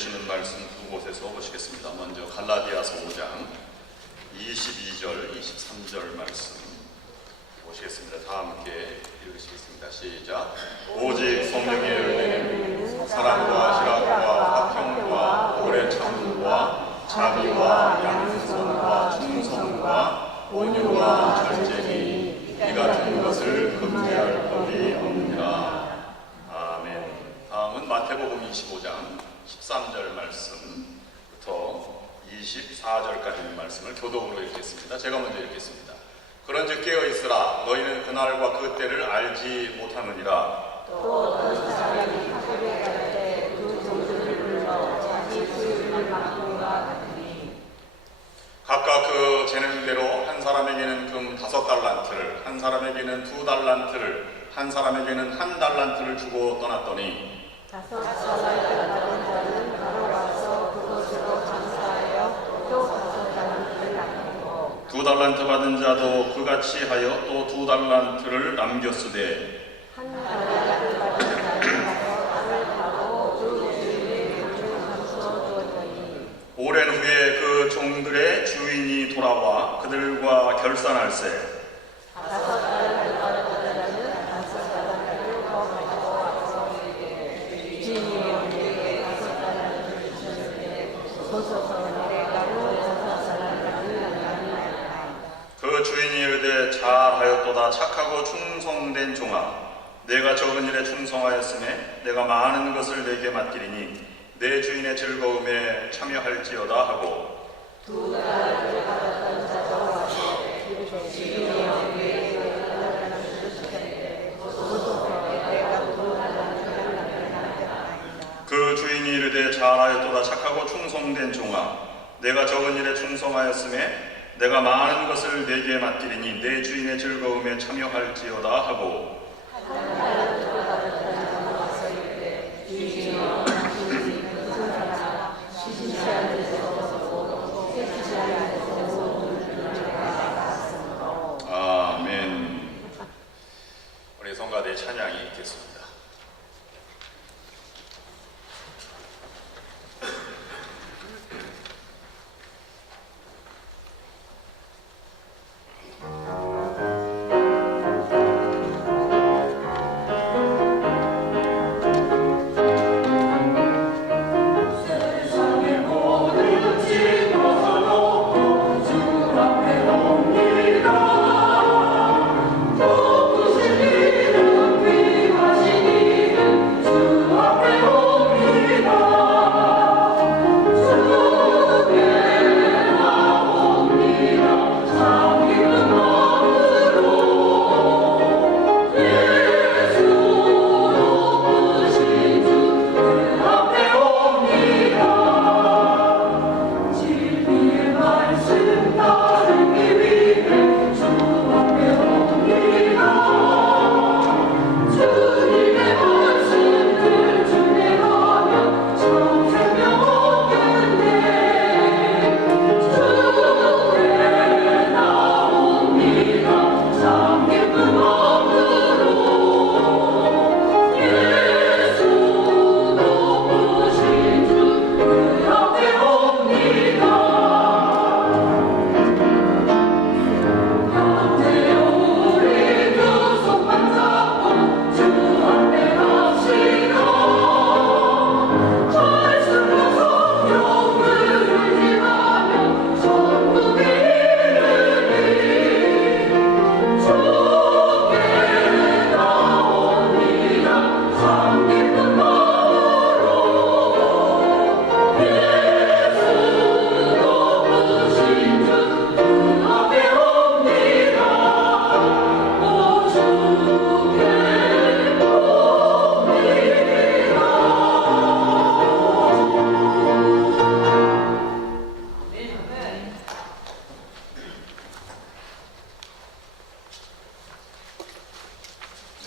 주시는 말씀 두 곳에서 보시겠습니다. 먼저 갈라디아서 5장 22절, 23절 말씀 보시겠습니다. 다 함께 읽으시겠습니다. 시작. 오직 성령의 열매는 사랑과 희락과 화평과 오래 참음과 자비와 양선과 충성과 온유와 절제니 이 같은 것을 금지할 법이 없느니라. 아멘. 다음은 마태복음 25장 13절 말씀부터 24절까지 있는 말씀을 교독으로 읽겠습니다. 제가 먼저 읽겠습니다. 그런즉 깨어 있으라. 너희는 그날과 그 때를 알지 못하느니라. 또 어떤 사람이 학교에 갈 때 두 종들을 불러 자기 수입을 맡음과 같으니 각각 그 재능대로 한 사람에게는 금 5달란트를, 한 사람에게는 2달란트를, 한 사람에게는 1달란트를 주고 떠났더니 5달란트를 받은 자는 바로 와서 그것으로 장사하여 또 5달란트를 남기고 2달란트 받은 자도 그같이 하여 또 2달란트를 남겼으되 1달란트 받은 자는 가서 땅을 파고 주 주인의 돈을 감수어 주었더니 오랜 후에 그 종들의 주인이 돌아와 그들과 결산할세 5달란트 받은 자는 5달란트를 더 가지고 와서 이르되 주인이 우리에게 5달란트를 주셨는데 보소서 내가 그 5달란트를 남겼나이다. 그 주인이 이르되 잘하였도다. 착하고 충성된 종아, 내가 적은 일에 충성하였으매 내가 많은 것을 내게 맡기리니 내 주인의 즐거움에 참여할지어다 하고 2달란트를 받았던 자도 와서 이르되 주인이 우리에게 5달란트를 주셨는데 보소서 내가 2달란트를 남겼나이다. 그 주인이 이르되 잘하였도다. 착하고 충성된 종아, 내가 적은 일에 충성하였으매 내가 많은 것을 내게 맡기리니 내 주인의 즐거움에 참여할지어다 하고 1달란트를 받았던 자도 와서 이르되 주인이여 당신이 무슨 사람 쉬지 않는 데서 벗고 깨끗이 하는 데서 모든 줄을 내가 알았으므로. 아멘. 우리 성가대 찬양이 있겠습니다.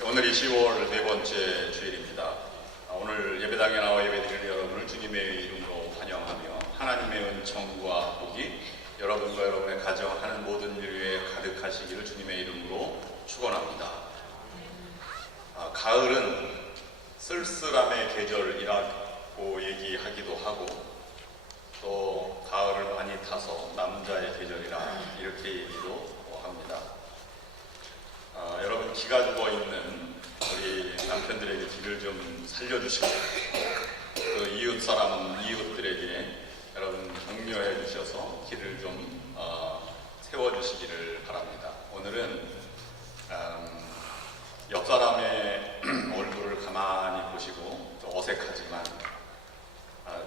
오늘이 10월 네 번째 주일입니다. 오늘 예배당에 나와 예배드릴 여러분을 주님의 이름으로 환영하며 하나님의 은총과 복이 여러분과 여러분의 가정하는 모든 일 위에 가득하시기를 주님의 이름으로 축원합니다. 가을은 쓸쓸함의 계절이라 갖고 얘기하기도 하고 또 가을을 많이 타서 남자의 계절이라 이렇게 얘기도 합니다. 여러분 기가 죽어 있는 우리 남편들에게 기를 좀 살려주시고 그 이웃 사람은 이웃들에게 여러분 격려해 주셔서 길을 좀 세워주시기를 바랍니다. 오늘은 옆 사람의 얼굴을 가만히 보시고 좀 어색하지만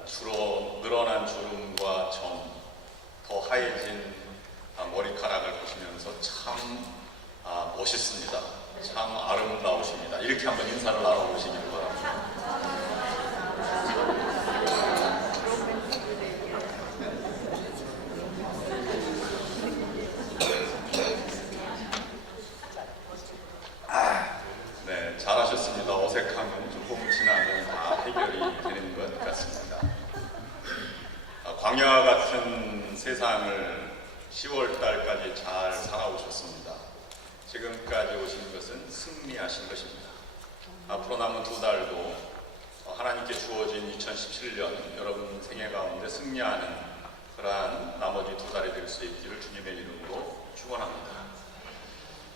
주로 늘어난 주름과 점, 더 하얘진 머리카락을 보시면서 참 멋있습니다. 참 아름다우십니다. 이렇게 한번 인사를 나눠보시기를 바랍니다. 네, 잘하셨습니다. 어색하면 조금 지나면 다 해결이 되는 것 같습니다. 광야와 같은 세상을 10월 달까지 잘 살아오셨습니다. 지금까지 오신 것은 승리하신 것입니다. 앞으로 남은 2달도 하나님께 주어진 2017년 여러분 생애 가운데 승리하는 그러한 나머지 2달이 될 수 있기를 주님의 이름으로 축원합니다.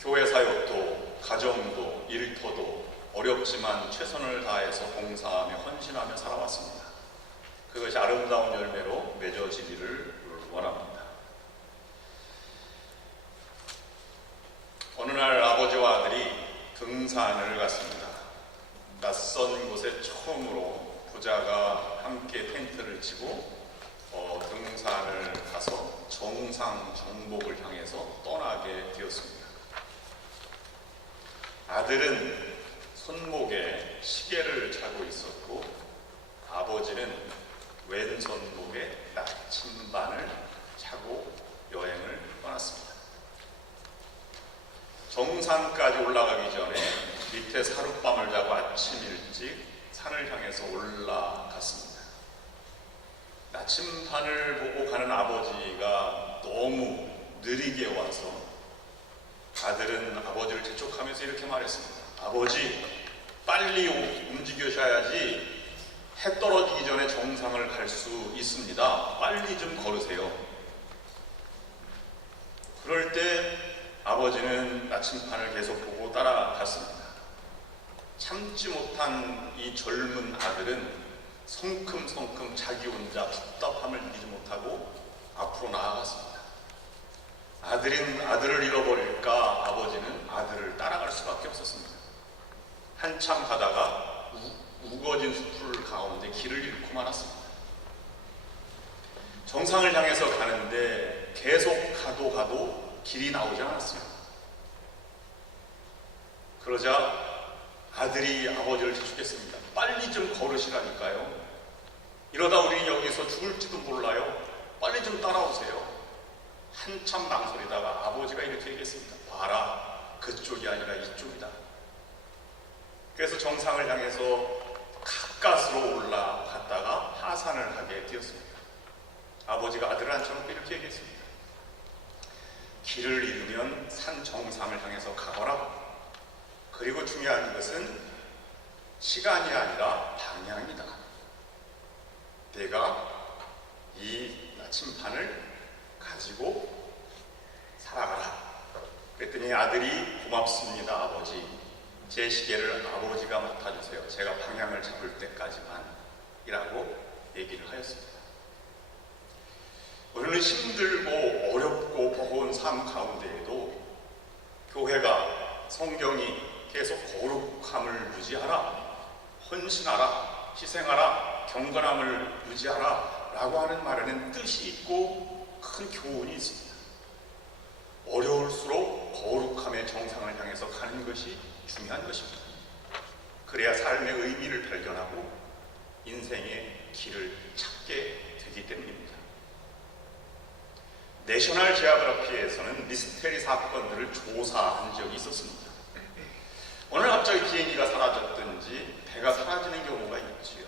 교회 사역도 가정도 일터도 어렵지만 최선을 다해서 봉사하며 헌신하며 살아왔습니다. 그것이 아름다운 열매로 맺어지기를 원합니다. 어느 날 아버지와 아들이 등산을 갔습니다. 낯선 곳에 처음으로 부자가 함께 텐트를 치고 등산을 가서 정상 정복을 향해서 떠나게 되었습니다. 아들은 손목에 시계를 차고 있었고 아버지는 왼손목에 나침반을 차고 여행을 떠났습니다. 정상까지 올라가기 전에 밑에 하룻밤을 자고 아침 일찍 산을 향해서 올라갔습니다. 나침반을 보고 가는 아버지가 너무 느리게 와서 아들은 아버지를 재촉하면서 이렇게 말했습니다. 아버지, 빨리 움직여셔야지 해 떨어지기 전에 정상을 갈 수 있습니다. 빨리 좀 걸으세요. 그럴 때 아버지는 나침반을 계속 보고 따라갔습니다. 참지 못한 이 젊은 아들은 성큼성큼 자기 혼자 답답함을 이기지 못하고 앞으로 나아갔습니다. 아들은 아들을 잃어버릴까 아버지는 아들을 따라갈 수밖에 없었습니다. 한참 가다가 우거진 숲풀 가운데 길을 잃고 말았습니다. 정상을 향해서 가는데 계속 가도 길이 나오지 않았어요. 그러자 아들이 아버지를 재촉했습니다. 빨리 좀 걸으시라니까요. 이러다 우리 여기서 죽을지도 몰라요. 빨리 좀 따라오세요. 한참 망설이다가 아버지가 이렇게 얘기했습니다. 봐라, 그쪽이 아니라 이쪽이다. 그래서 정상을 향해서 가까스로 올라갔다가 하산을 하게 되었습니다. 아버지가 아들을 앉혀놓고 이렇게 얘기했습니다. 길을 잃으면 산 정상을 향해서 가거라. 그리고 중요한 것은 시간이 아니라 방향이다. 내가 이 나침반을 가지고 살아가라. 그랬더니 아들이 고맙습니다 아버지. 제 시계를 아버지가 맡아주세요. 제가 방향을 잡을 때까지만 이라고 얘기를 하였습니다. 우리는 힘들고 어렵고 버거운 삶 가운데에도 교회가 성경이 계속 거룩함을 유지하라, 헌신하라, 희생하라, 경건함을 유지하라 라고 하는 말에는 뜻이 있고 큰 교훈이 있습니다. 어려울수록 거룩함의 정상을 향해서 가는 것이 중요한 것입니다. 그래야 삶의 의미를 발견하고 인생의 길을 찾게 되기 때문입니다. 내셔널 지오그래피에서는 미스테리 사건들을 조사한 적이 있었습니다. 오늘 갑자기 비행기가 사라졌든지 배가 사라지는 경우가 있지요.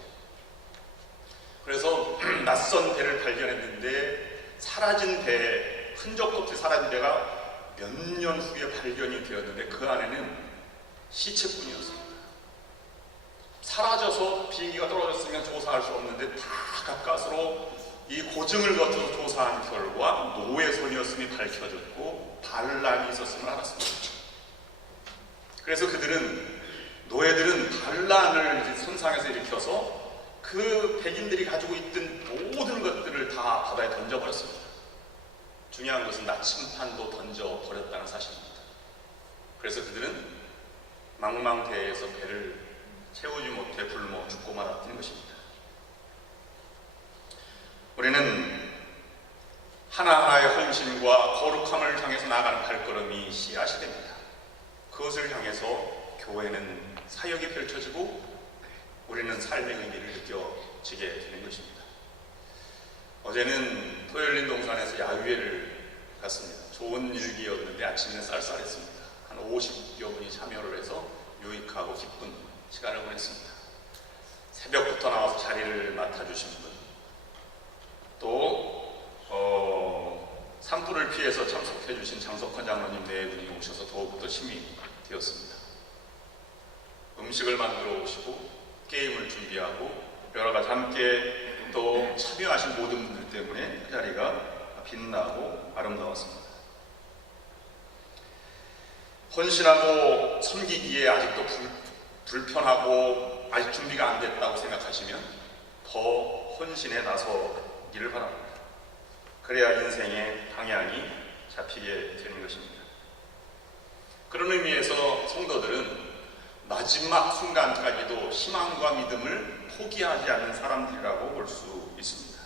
그래서 낯선 배를 발견했는데 사라진 배, 흔적 없이 사라진 배가 몇 년 후에 발견이 되었는데 그 안에는 시체뿐이었습니다. 사라져서 비행기가 떨어졌으면 조사할 수 없는데 다 가까스로 이 고증을 거쳐서 조사한 결과 노예손이었음이 밝혀졌고 반란이 있었음을 알았습니다. 그래서 노예들은 반란을 이제 선상에서 일으켜서 그 백인들이 가지고 있던 모든 것들을 다 바다에 던져버렸습니다. 중요한 것은 나침판도 던져버렸다는 사실입니다. 그래서 그들은 망망대해에서 배를 채우지 못해 굶어 죽고 말았던 것입니다. 우리는 하나하나의 헌신과 거룩함을 향해서 나아가는 발걸음이 씨앗이 됩니다. 그것을 향해서 교회는 사역이 펼쳐지고 우리는 삶의 의미를 느껴지게 되는 것입니다. 어제는 토요일린 동산에서 야유회를 갔습니다. 좋은 일기였는데 아침에는 쌀쌀했습니다. 한 50여 분이 참여를 해서 유익하고 기쁜 시간을 보냈습니다. 새벽부터 나와서 자리를 맡아주신 분, 또 산불을 피해서 참석해주신 장석환 장로님 네 분이 오셔서 더욱더 힘이 되었습니다. 음식을 만들어 오시고 게임을 준비하고 여러 가지 함께 또 참여하신 모든 분들 때문에 그 자리가 빛나고 아름다웠습니다. 헌신하고 섬기기에 아직도 불편하고 아직 준비가 안 됐다고 생각하시면 더 헌신에 나서기를 바랍니다. 그래야 인생의 방향이 잡히게 되는 것입니다. 그런 의미에서 성도들은 마지막 순간까지도 희망과 믿음을 포기하지 않는 사람들이라고 볼 수 있습니다.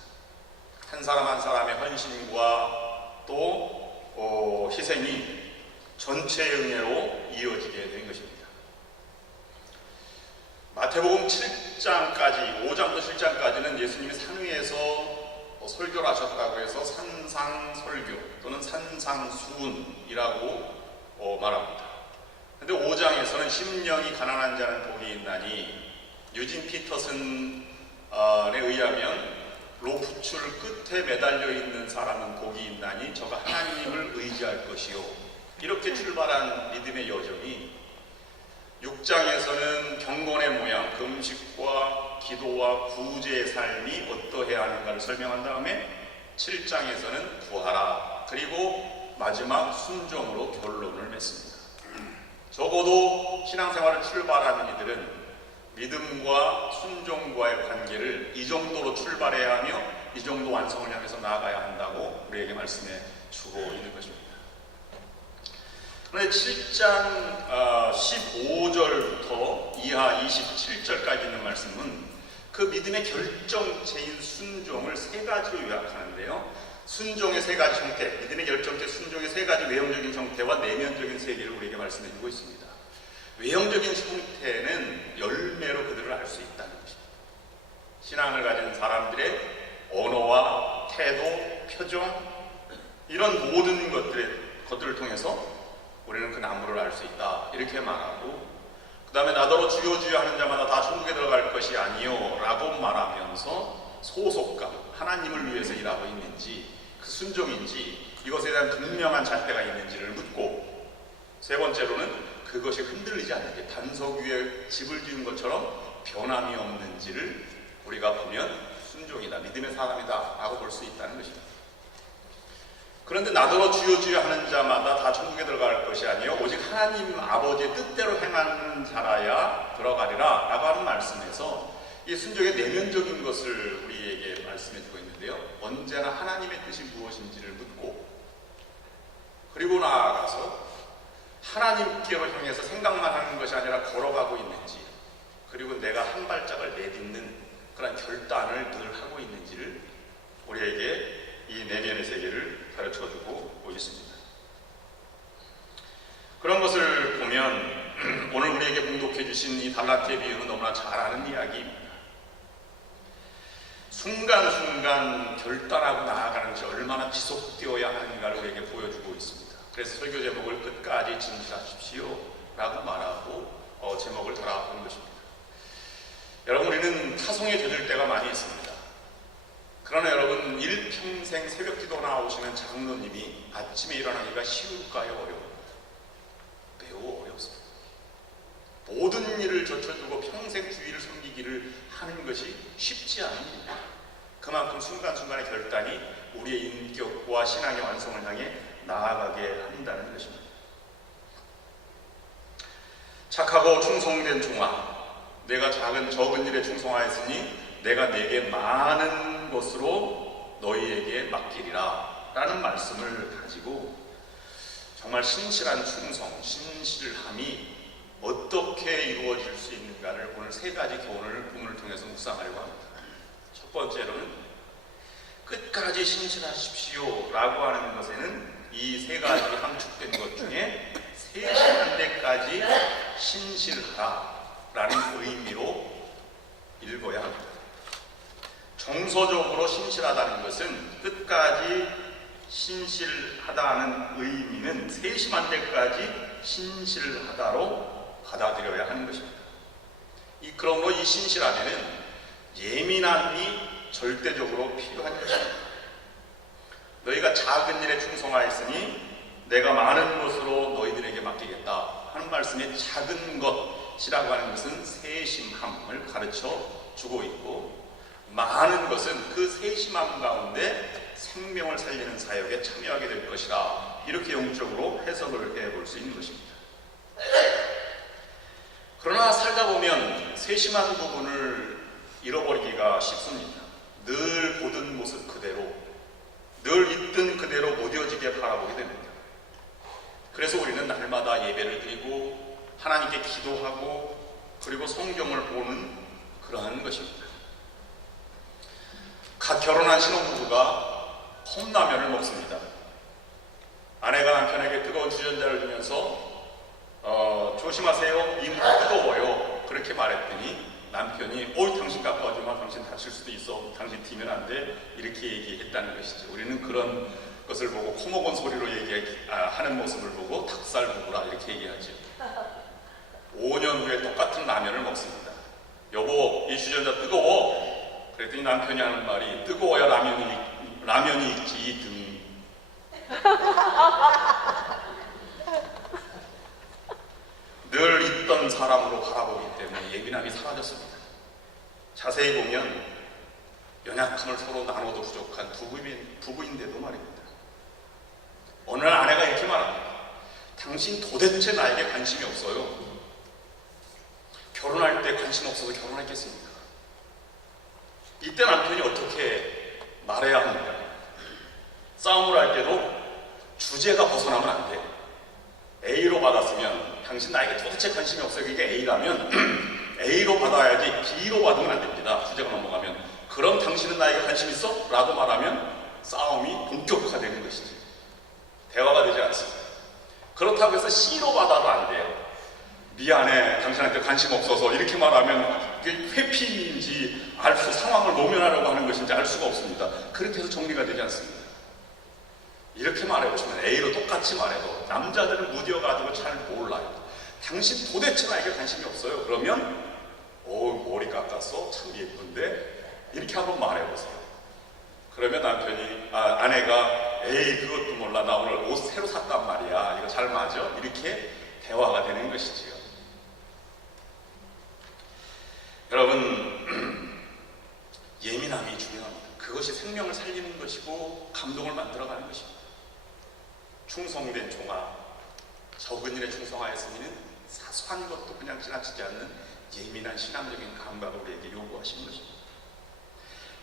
한 사람 한 사람의 헌신과 또 희생이 전체의 은혜로 이어지게 된 것입니다. 마태복음 7장까지 5장부터 7장까지는 예수님이 산 위에서 설교를 하셨다고 해서 산상설교 또는 산상수훈이라고 말합니다. 그런데 5장에서는 심령이 가난한 자는 복이 있나니 유진 피터슨에 의하면 로프줄 끝에 매달려 있는 사람은 복이 있나니 저가 하나님을 의지할 것이요, 이렇게 출발한 믿음의 여정이 6장에서는 경건의 모양, 금식과 기도와 구제의 삶이 어떠해야 하는가를 설명한 다음에 7장에서는 구하라, 그리고 마지막 순종으로 결론을 맺습니다. 적어도 신앙생활을 출발하는 이들은 믿음과 순종과의 관계를 이 정도로 출발해야 하며 이 정도 완성을 향해서 나아가야 한다고 우리에게 말씀해 주고 있는 것입니다. 그런데 7장 15절부터 이하 27절까지 있는 말씀은 그 믿음의 결정체인 순종을 세 가지로 요약하는데요. 순종의 세 가지 형태, 믿음의 결정체 순종의 세 가지 외형적인 형태와 내면적인 세계를 우리에게 말씀해 주고 있습니다. 외형적인 형태는 열매로 그들을 알 수 있다는 것입니다. 신앙을 가진 사람들의 언어와 태도, 표정, 이런 모든 것들을 통해서 우리는 그 나무를 알 수 있다, 이렇게 말하고, 그 다음에 나더러 주여 주여 하는 자마다 다 천국에 들어갈 것이 아니요 라고 말하면서 소속감, 하나님을 위해서 일하고 있는지 그 순종인지 이것에 대한 분명한 잣대가 있는지를 묻고, 세 번째로는 그것이 흔들리지 않는지, 반석 위에 집을 지은 것처럼 변함이 없는지를 우리가 보면 순종이다, 믿음의 사람이다 라고 볼 수 있다는 것입니다. 그런데 나더러 주여 주여 하는 자마다 다 천국에 들어갈 것이 아니요 오직 하나님 아버지의 뜻대로 행하는 자라야 들어가리라 라고 하는 말씀에서 이 순종의 내면적인 것을 우리에게 말씀해 주고 있는데요. 언제나 하나님의 뜻이 무엇인지를 묻고, 그리고 나아가서 하나님께로 향해서 생각만 하는 것이 아니라 걸어가고 있는지, 그리고 내가 한 발짝을 내딛는 그런 결단을 늘 하고 있는지를 우리에게 이 내면의 세계를 가르쳐주고 있습니다. 그런 것을 보면 오늘 우리에게 봉독해 주신 이 달란트의 비유는 너무나 잘 아는 이야기입니다. 순간순간 결단하고 나아가는 것이 얼마나 지속되어야 하는가를 우리에게 보여주고 있습니다. 그래서 설교 제목을 끝까지 진실하십시오 라고 말하고 제목을 달아본 것입니다. 여러분, 우리는 타성에 젖을 때가 많이 있습니다. 그러나 여러분, 일평생 새벽 기도 나오시는 장로님이 아침에 일어나기가 쉬울까요? 어려울까요? 매우 어렵습니다. 모든 일을 젖혀두고 평생 주의를 섬기는 이루기를 하는 것이 쉽지 않은 일입니다. 그만큼 순간순간의 결단이 우리의 인격과 신앙의 완성을 향해 나아가게 한다는 것입니다. 착하고 충성된 종아, 내가 적은 일에 충성하였으니 내가 내게 많은 것으로 너희에게 맡기리라 라는 말씀을 가지고 정말 신실한 충성, 신실함이 어떻게 이루어질 수 있는가를 오늘 세 가지 교훈을 통해서 묵상하려고 합니다. 첫 번째로는 끝까지 신실하십시오 라고 하는 것에는 이 세 가지 함축된 것 중에 세심한 데까지 신실하라 라는 의미로 읽어야 합니다. 정서적으로 신실하다는 것은 끝까지 신실하다는 의미는 세심한 데까지 신실하다로 받아들여야 하는 것입니다. 그러므로 이 신실함에는 예민함이 절대적으로 필요한 것입니다. 너희가 작은 일에 충성하였으니 내가 많은 것으로 너희들에게 맡기겠다 하는 말씀에 작은 것이라고 하는 것은 세심함을 가르쳐 주고 있고, 많은 것은 그 세심함 가운데 생명을 살리는 사역에 참여하게 될 것이다, 이렇게 영적으로 해석을 해볼 수 있는 것입니다. 그러나 살다 보면 세심한 부분을 잃어버리기가 쉽습니다. 늘 보던 모습 그대로, 늘 있던 그대로 무뎌지게 바라보게 됩니다. 그래서 우리는 날마다 예배를 드리고 하나님께 기도하고 그리고 성경을 보는 그러한 것입니다. 갓 결혼한 신혼부부가 컵라면을 먹습니다. 아내가 남편에게 뜨거운 주전자를 주면서 조심하세요, 이무 뜨거워요, 그렇게 말했더니 남편이 당신 갖고 하지 마, 당신 다칠 수도 있어, 당신 튀면 안 돼, 이렇게 얘기했다는 것이죠. 우리는 그런 것을 보고 코먹은 소리로 하는 모습을 보고 닭살 부부라 이렇게 얘기하죠. 5년 후에 똑같은 라면을 먹습니다. 여보, 이 주전자 뜨거워. 그랬더니 남편이 하는 말이, 뜨거워야 라면이 있지 이 등. 늘 있던 사람으로 바라보기 때문에 예민함이 사라졌습니다. 자세히 보면 연약함을 서로 나눠도 부족한 부부인데도 말입니다. 어느 날 아내가 이렇게 말합니다. 당신 도대체 나에게 관심이 없어요. 결혼할 때 관심 없어서 결혼했겠습니까? 이때 남편이 어떻게 말해야 합니까? 싸움을 할 때도 주제가 벗어나면 안 돼. A로 받았으면 당신 나에게 도대체 관심이 없어요. 이게 A라면 A로 받아야지 B로 받으면 안 됩니다. 주제가 넘어가면. 그럼 당신은 나에게 관심 있어? 라고 말하면 싸움이 본격화되는 것이죠. 대화가 되지 않습니다. 그렇다고 해서 C로 받아도 안 돼요. 미안해, 당신한테 관심 없어서, 이렇게 말하면 그게 회피인지 상황을 모면하려고 하는 것인지 알 수가 없습니다. 그렇게 해서 정리가 되지 않습니다. 이렇게 말해보시면 A로 똑같이 말해도 남자들은 무뎌가지고 잘 몰라요. 당신 도대체 나에게 관심이 없어요. 그러면 머리 깎았어? 참 예쁜데? 이렇게 한번 말해보세요. 그러면 아내가 에이 그것도 몰라, 나 오늘 옷 새로 샀단 말이야, 이거 잘 맞아? 이렇게 대화가 되는 것이지요. 여러분, 예민함이 중요합니다. 그것이 생명을 살리는 것이고 감동을 만들어가는 것입니다. 충성된 종아, 적은 일에 충성하였으니는 사소한 것도 그냥 지나치지 않는 예민한 신앙적인 감각을 우리에게 요구하시는 것입니다.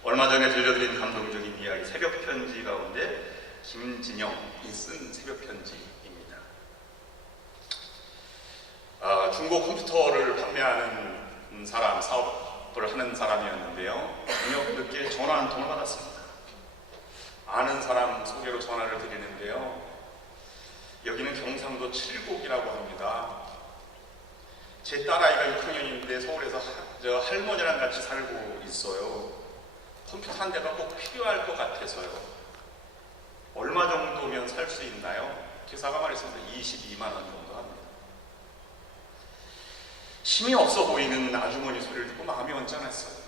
얼마 전에 들려드린 감동적인 이야기, 새벽편지 가운데 김진영이 쓴 새벽편지입니다. 중고 컴퓨터를 판매하는 사업을 하는 사람이었는데요. 저녁 늦게 전화 한 통을 받았습니다. 아는 사람 소개로 전화를 드리는데요. 여기는 경상도 칠곡이라고 합니다. 제 딸아이가 6학년인데 서울에서 할머니랑 같이 살고 있어요. 컴퓨터 한 대가 꼭 필요할 것 같아서요. 얼마 정도면 살 수 있나요? 기사가 말했습니다. 22만 원 정도 합니다. 힘이 없어 보이는 아주머니 소리를 듣고 마음이 언짢았어요.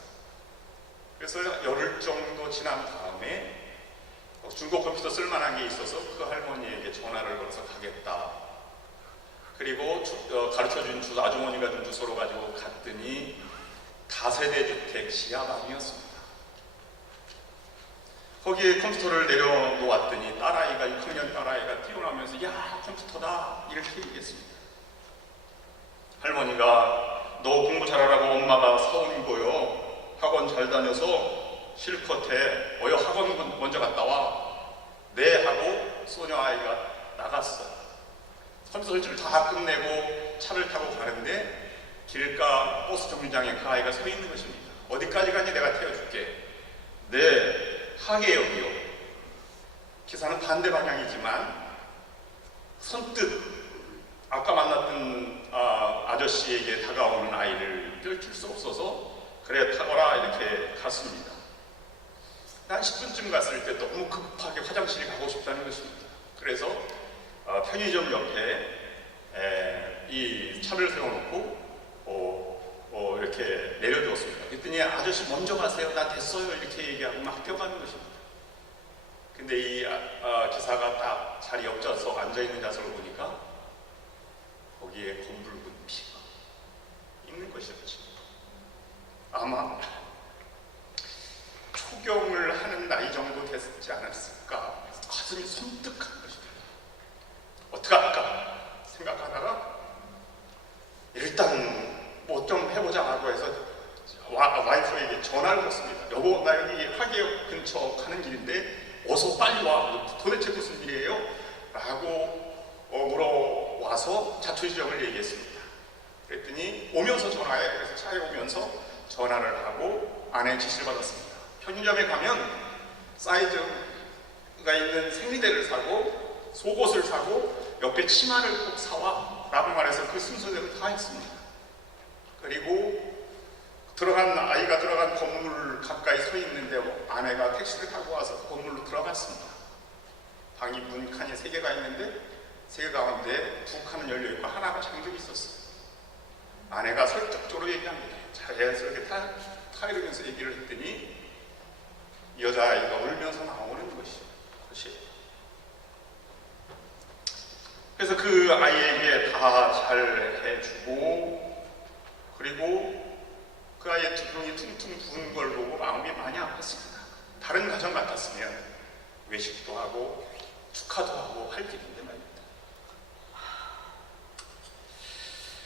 그래서 열흘 정도 지난 다음에 중고 컴퓨터 쓸만한 게 있어서 그 할머니에게 전화를 걸어서 가겠다. 그리고 가르쳐준 아주머니가 준 주소로 가지고 갔더니 다세대 주택 지하방이었습니다. 거기에 컴퓨터를 내려놓았더니 딸아이가 6학년 딸아이가 뛰어나오면서 야 컴퓨터다 이렇게 얘기했습니다. 할머니가 너 공부 잘하라고 엄마가 사온 거요. 학원 잘 다녀서 실컷 해. 어여 학원 먼저 갔다 와. 네 하고 소녀 아이가 나갔어. 컴퓨터 설치를 다 끝내고 차를 타고 가는데 길가 버스 정류장에 그 아이가 서 있는 것입니다. 어디까지 가니 내가 태워줄게. 네, 하계역이요. 기사는 반대 방향이지만 선뜻 아까 만났던 아저씨에게 다가오는 아이를 떼줄 수 없어서 그래 타거라 이렇게 갔습니다. 한 10분쯤 갔을 때 너무 급하게 화장실에 가고 싶다는 것입니다. 그래서 편의점 옆에 이 차를 세워놓고 이렇게 내려주었습니다. 그랬더니 아저씨 먼저 가세요. 나 됐어요. 이렇게 얘기하고 막 뛰어가는 것입니다. 근데 이 기사가 딱 자리 옆좌석 앉아있는 좌석을 보니까 거기에 검붉은 피가 있는 것이었지. 아마 초경을 하는 나이 정도 됐지 않았을까. 가슴이 섬뜩한 것입니다. 어떡할까 생각하다가 일단 뭐 좀 해보자고 해서 와이프에게 전화를 했습니다. 여보 나 여기 하계역 근처 가는 길인데 어서 빨리 와. 도대체 무슨 일이에요? 라고 물어와서 자초지종을 얘기했습니다. 그랬더니 오면서 전화해. 그래서 차에 오면서 전화를 하고 아내의 지시를 받았습니다. 편의점에 가면 사이즈가 있는 생리대를 사고 속옷을 사고 옆에 치마를 꼭 사와 라고 말해서 그 순서대로 다 했습니다. 그리고 아이가 들어간 건물 가까이 서 있는데 아내가 택시를 타고 와서 건물로 들어갔습니다. 방이 문 칸이 3개가 있는데 3개 가운데 2칸은 열려있고 하나가 잠겨 있었어요. 아내가 설득적으로 얘기합니다. 자연스럽게 타이르면서 얘기를 했더니 여자아이가 울면서 나오는 것이에요. 그래서 그 아이에게 다 잘 해주고 그리고 그 아이의 두통이 퉁퉁 부은 걸 보고 마음이 많이 아팠습니다. 다른 가정 같았으면 외식도 하고 축하도 하고 할 일인데 말입니다.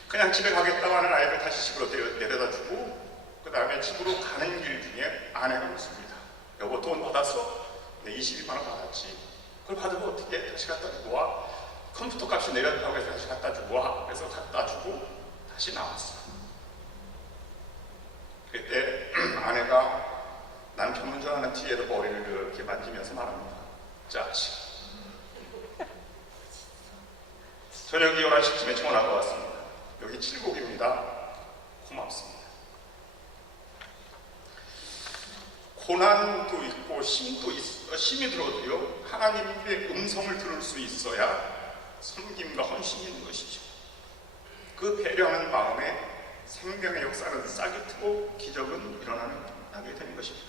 그냥 집에 가겠다고 하는 아이를 다시 집으로 내려다 주고 그 다음에 집으로 가는 길 중에 아내가 묻습니다. 여보 돈 받았어? 네 22만 원 받았지. 그걸 받으면 어떻게 다시 갖다 주고 와. 컴퓨터 값이 내렸다고 해서 다시 갖다 주고 와. 그래서 갖다 주고 다시 나왔어. 그때 아내가 남편 운전하는 뒤에도 머리를 이렇게 만지면서 말합니다. 자식. 저녁 11시쯤에 전화가 왔습니다. 여기 7곡입니다. 고맙습니다. 고난도 있고 힘이 들어도요 하나님의 음성을 들을 수 있어야 섬김과 헌신이 있는 것이죠. 그 배려하는 마음에 생명의 역사는 싹이 트고 기적은 일어나게 되는 것입니다.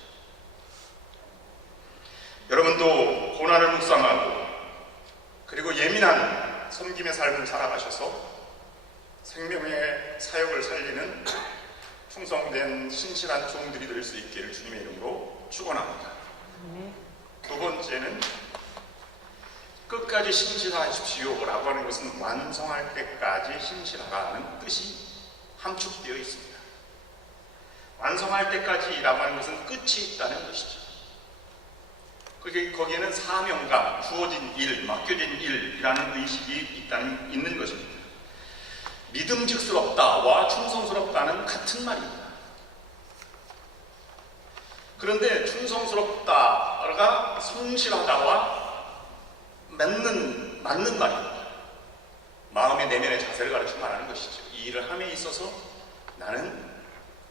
여러분도 고난을 묵상하고 그리고 예민한 섬김의 삶을 살아가셔서 생명의 사역을 살리는 충성된 신실한 종들이 될 수 있기를 주님의 이름으로 축원합니다. 두 번째는 끝까지 신실하십시오 라고 하는 것은 완성할 때까지 신실하라는 뜻이 함축되어 있습니다. 완성할 때까지라고 하는 것은 끝이 있다는 것이죠. 거기에는 사명감, 주어진 일, 맡겨진 일이라는 의식이 있는 것입니다. 믿음직스럽다와 충성스럽다는 같은 말입니다. 그런데 충성스럽다가 성실하다와 맞는 말입니다. 마음의 내면의 자세를 가르쳐 말하는 것이죠. 이 일을 함에 있어서 나는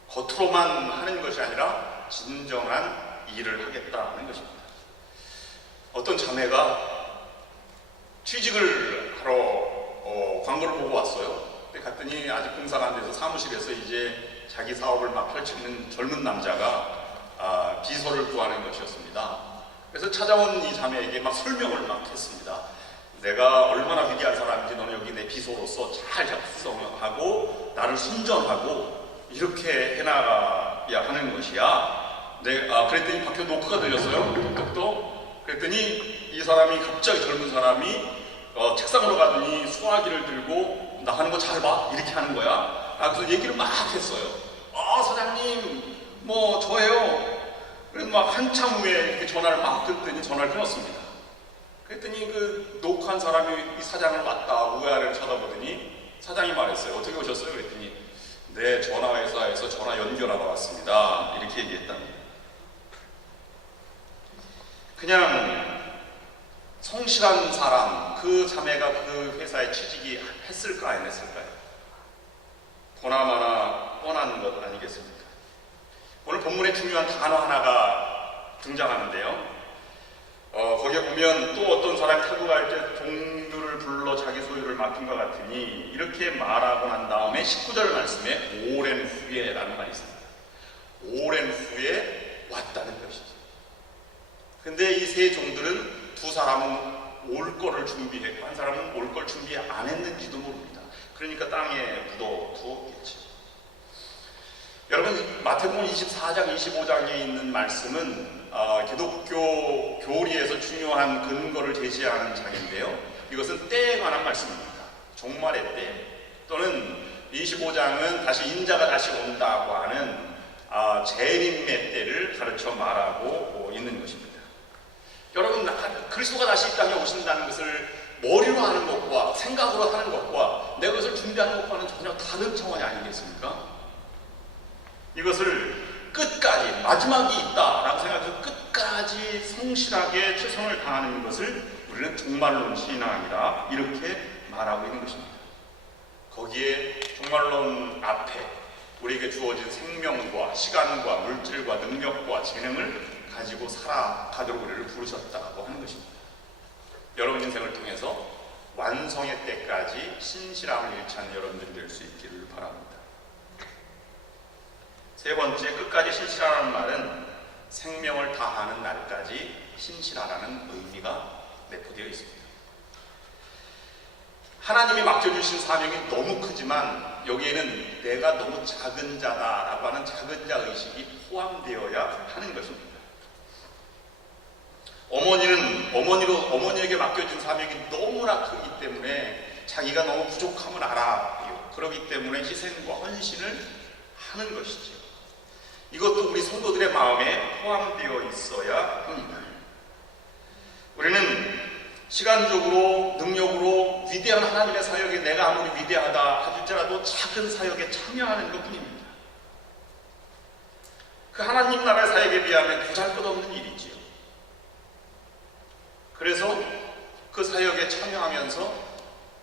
겉으로만 하는 것이 아니라 진정한 일을 하겠다는 것입니다. 어떤 자매가 취직을 하러 광고를 보고 왔어요. 갔더니 아직 공사가 안 돼서 사무실에서 이제 자기 사업을 막 펼치는 젊은 남자가 비서를 구하는 것이었습니다. 그래서 찾아온 이 자매에게 막 설명을 막 했습니다. 내가 얼마나 위대한 사람인지 너는 여기 내 비서로서 잘 작성하고 나를 선전하고 이렇게 해나가야 하는 것이야. 그랬더니 밖에 노크가 들렸어요. 똑똑똑. 그랬더니 이 사람이 갑자기 젊은 사람이 책상으로 가더니 수화기를 들고 나 하는 거 잘 봐. 이렇게 하는 거야. 그래서 얘기를 막 했어요. 사장님, 뭐 저예요. 그래서 막 한참 후에 이렇게 전화를 막 끊더니 전화를 끊었습니다. 그랬더니 그 녹화한 사람이 이 사장을 맞다 우회아래를 쳐다보더니 사장이 말했어요. 어떻게 오셨어요? 그랬더니 네, 전화회사에서 전화 연결하러 왔습니다. 이렇게 얘기했답니다. 그냥 성실한 사람, 그 자매가 그 회사에 취직이 했을까 안 했을까요? 보나마나 뻔한 것 아니겠습니까? 오늘 본문에 중요한 단어 하나가 등장하는데요. 거기에 보면 또 어떤 사람이 타고 갈 때 종들을 불러 자기 소유를 맡긴 것 같으니 이렇게 말하고 난 다음에 19절 말씀에 오랜 후에 라는 말이 있습니다. 오랜 후에 왔다는 것이죠. 근데 이 세 종들은 두 사람은 올 거를 준비했고 한 사람은 올 걸 준비 안 했는지도 모릅니다. 그러니까 땅에 묻어두었겠죠. 여러분, 마태복음 24장, 25장에 있는 말씀은 기독교 교리에서 중요한 근거를 제시하는 장인데요. 이것은 때에 관한 말씀입니다. 종말의 때, 또는 25장은 다시 인자가 다시 온다고 하는 재림의 때를 가르쳐 말하고 있는 것입니다. 여러분, 그리스도가 다시 이 땅에 오신다는 것을 머리로 하는 것과 생각으로 하는 것과 내 것을 준비하는 것과는 전혀 다른 차원이 아니겠습니까? 이것을 끝까지 마지막이 있다라고 생각해서 끝까지 성실하게 최선을 다하는 것을 우리는 종말론 신앙이라 이렇게 말하고 있는 것입니다. 거기에 종말론 앞에 우리에게 주어진 생명과 시간과 물질과 능력과 재능을 가지고 살아가도록 우리를 부르셨다고 하는 것입니다. 여러분 인생을 통해서 완성의 때까지 신실함을 잃지 않는 여러분들이 될 수 있기를 바랍니다. 세 번째, 끝까지 신실하라는 말은 생명을 다하는 날까지 신실하라는 의미가 내포되어 있습니다. 하나님이 맡겨주신 사명이 너무 크지만 여기에는 내가 너무 작은 자다라고 하는 작은 자 의식이 포함되어야 하는 것입니다. 어머니에게 맡겨준 사명이 너무나 크기 때문에 자기가 너무 부족함을 알아요. 그렇기 때문에 희생과 헌신을 하는 것이죠. 이것도 우리 성도들의 마음에 포함되어 있어야 합니다. 우리는 시간적으로, 능력으로 위대한 하나님의 사역에 내가 아무리 위대하다 할지라도 작은 사역에 참여하는 것뿐입니다. 그 하나님 나라의 사역에 비하면 보잘것없는 일이지요. 그래서 그 사역에 참여하면서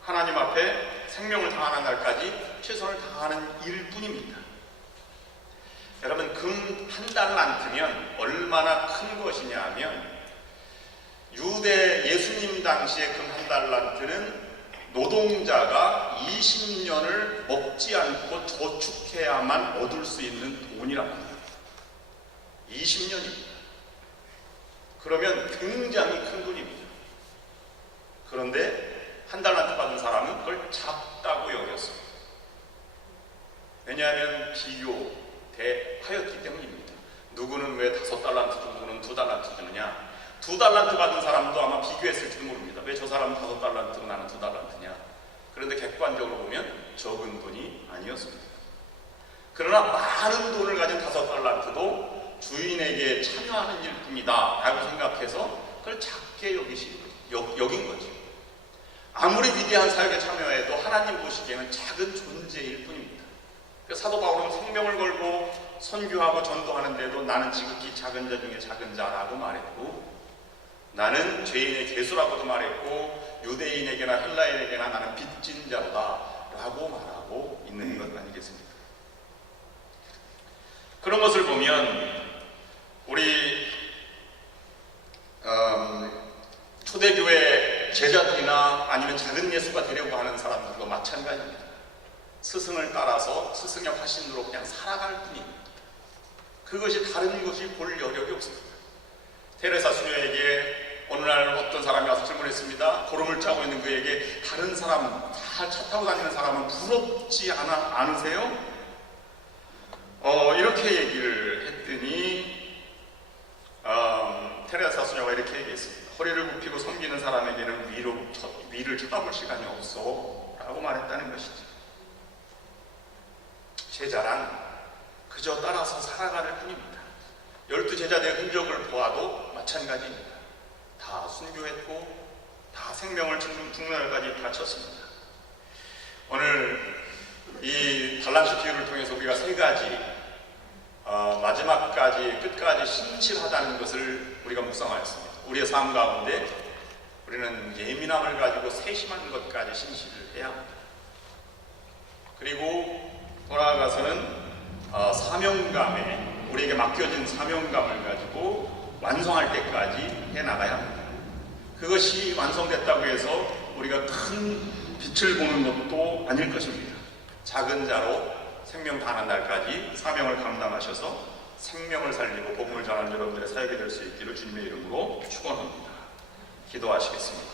하나님 앞에 생명을 다하는 날까지 최선을 다하는 일뿐입니다. 여러분, 금 한 달란트면 얼마나 큰 것이냐 하면 유대 예수님 당시의 금 한 달란트는 노동자가 20년을 먹지 않고 저축해야만 얻을 수 있는 돈이라고 합니다. 20년입니다. 그러면 굉장히 큰 돈입니다. 그런데 한 달란트 받은 사람은 그걸 작다고 여겼습니다. 왜냐하면 비교대하였기 때문입니다. 누구는 왜 5달란트 주고 누구는 2달란트 주느냐? 2달란트 받은 사람도 아마 비교했을지도 모릅니다. 왜 저 사람은 5달란트고 나는 2달란트냐? 그런데 객관적으로 보면 적은 돈이 아니었습니다. 그러나 많은 돈을 가진 5달란트도 주인에게 참여하는 일뿐이다 라고 생각해서 그걸 작게 여긴 거죠. 아무리 위대한 사역에 참여해도 하나님 보시기에는 작은 존재일 뿐입니다. 사도 바울은 생명을 걸고 선교하고 전도하는데도 나는 지극히 작은 자 중에 작은 자라고 말했고, 나는 죄인의 괴수라고도 말했고, 유대인에게나 헬라인에게나 나는 빚진 자로다 라고 말하고 있는 것 아니겠습니까? 그런 것을 보면 우리 초대교회 제자들이나 아니면 작은 예수가 되려고 하는 사람들도 마찬가지입니다. 스승을 따라서 스승의 화신으로 그냥 살아갈 뿐입니다. 그것이 다른 것이 볼 여력이 없습니다. 테레사 수녀에게 어느 날 어떤 사람이 와서 질문했습니다. 보름을 짜고 있는 그에게 다른 사람, 다 차 타고 다니는 사람은 부럽지 않으세요? 제자란 그저 따라서 살아가는 뿐입니다. 12제자들의 흔적을 보아도 마찬가지입니다. 다 순교했고 다 생명을 죽는 날까지 바쳤습니다. 오늘 이 달란트 비유를 통해서 우리가 세 가지 마지막까지 끝까지 신실하다는 것을 우리가 묵상하였습니다. 우리의 삶 가운데 우리는 예민함을 가지고 세심한 것까지 신실을 해야 합니다. 그리고 돌아가서는 사명감에 우리에게 맡겨진 사명감을 가지고 완성할 때까지 해나가야 합니다. 그것이 완성됐다고 해서 우리가 큰 빛을 보는 것도 아닐 것입니다. 작은 자로 생명 다하는 날까지 사명을 감당하셔서 생명을 살리고 복음을 전하는 여러분들의 사역이 될 수 있기를 주님의 이름으로 축원합니다. 기도하시겠습니다.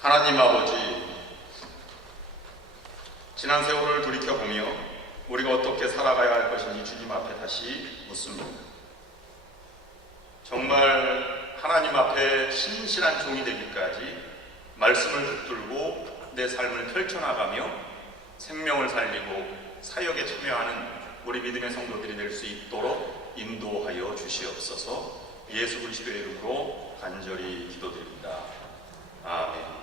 하나님 아버지, 지난 세월을 돌이켜보며 우리가 어떻게 살아가야 할 것인지 주님 앞에 다시 묻습니다. 정말 하나님 앞에 신실한 종이 되기까지 말씀을 붙들고 내 삶을 펼쳐나가며 생명을 살리고 사역에 참여하는 우리 믿음의 성도들이 될 수 있도록 인도하여 주시옵소서. 예수 그리스도의 이름으로 간절히 기도드립니다. 아멘.